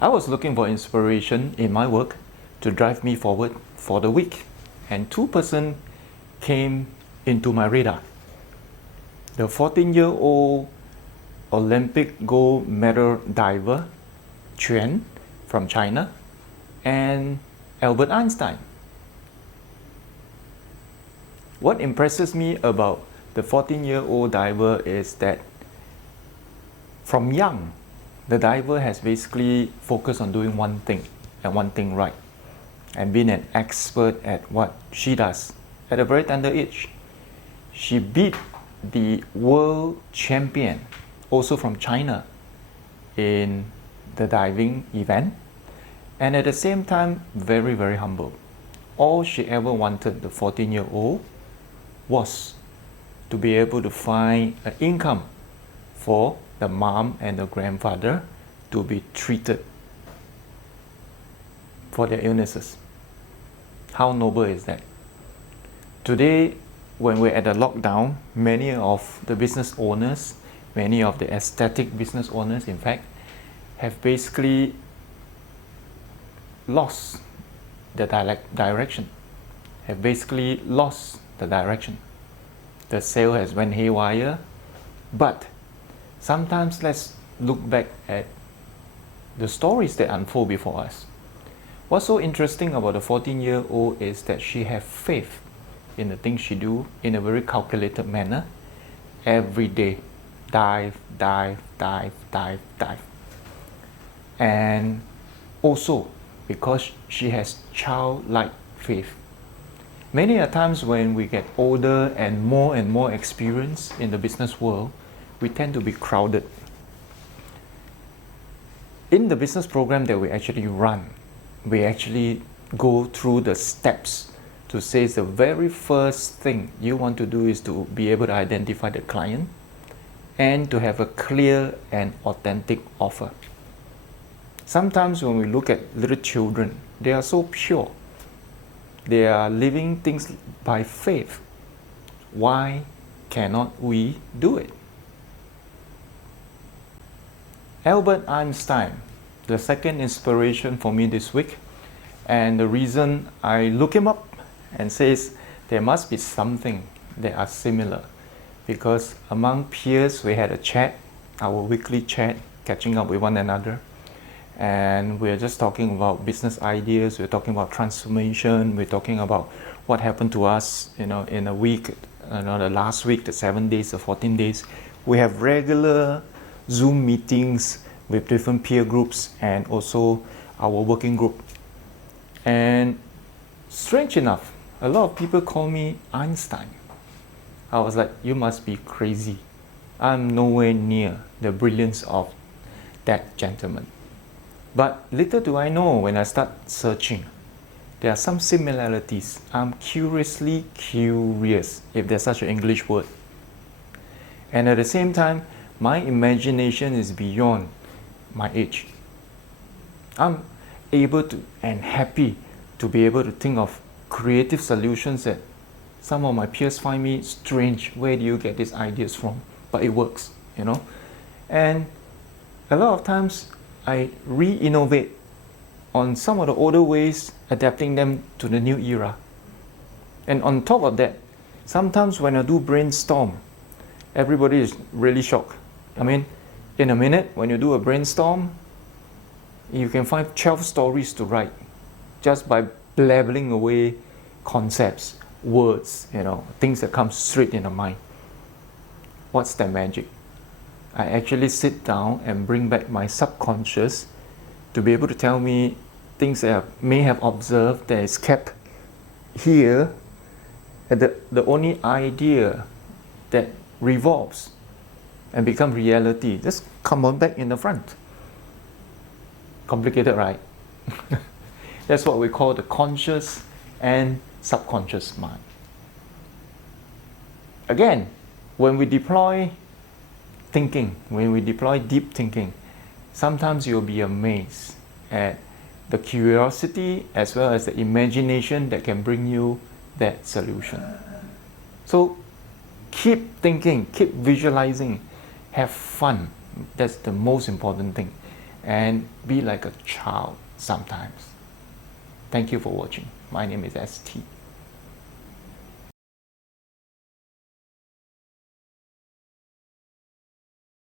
I was looking for inspiration in my work to drive me forward for the week, and two persons came into my radar. The 14-year-old Olympic gold medal diver Quan from China and Albert Einstein. What impresses me about the 14-year-old diver is that from young, the diver has basically focused on doing one thing and one thing right, and being an expert at what she does. At a very tender age, she beat the world champion, also from China, in the diving event, and at the same time very, very humble. All she ever wanted, the 14-year-old, was to be able to find an income for the mom and the grandfather to be treated for their illnesses. How noble is that? Today, when we're at the lockdown, many of the business owners, many of the aesthetic business owners, in fact, have basically lost the direction, have basically lost the direction. The sale has went haywire, but sometimes let's look back at the stories that unfold before us. What's so interesting about the 14-year-old is that she has faith in the things she do in a very calculated manner. Every day, dive, dive, dive, dive, dive. And also because she has childlike faith. Many a times when we get older and more experience in the business world, we tend to be crowded. In the business program that we actually run, we actually go through the steps to say the very first thing you want to do is to be able to identify the client and to have a clear and authentic offer. Sometimes when we look at little children, they are so pure. They are living things by faith. Why cannot we do it? Albert Einstein, the second inspiration for me this week, and the reason I look him up and says there must be something that are similar, because among peers we had a chat, our weekly chat, catching up with one another, and we're just talking about business ideas, we're talking about transformation, we're talking about what happened to us, in a week, the last week, the 7 days, the 14 days. We have regular Zoom meetings with different peer groups and also our working group. And strange enough, a lot of people call me Einstein. I was like, you must be crazy. I'm nowhere near the brilliance of that gentleman. But little do I know, when I start searching, there are some similarities. I'm curiously curious, if there's such an English word. And at the same time, my imagination is beyond my age. I'm able to and happy to be able to think of creative solutions that some of my peers find me strange. Where do you get these ideas from? But it works, And a lot of times I re-innovate on some of the older ways, adapting them to the new era. And on top of that, sometimes when I do brainstorm, everybody is really shocked. In a minute, when you do a brainstorm, you can find 12 stories to write just by blabbering away concepts, words, things that come straight in the mind. What's the magic? I actually sit down and bring back my subconscious to be able to tell me things that I may have observed that is kept here, and the only idea that revolves and become reality just come on back in the front. Complicated, right? That's what we call the conscious and subconscious mind. Again, when we deploy thinking, when we deploy deep thinking, sometimes you'll be amazed at the curiosity as well as the imagination that can bring you that solution. So keep thinking, keep visualizing, have fun. That's the most important thing. and be like a child sometimes. Thank you for watching. My name is ST.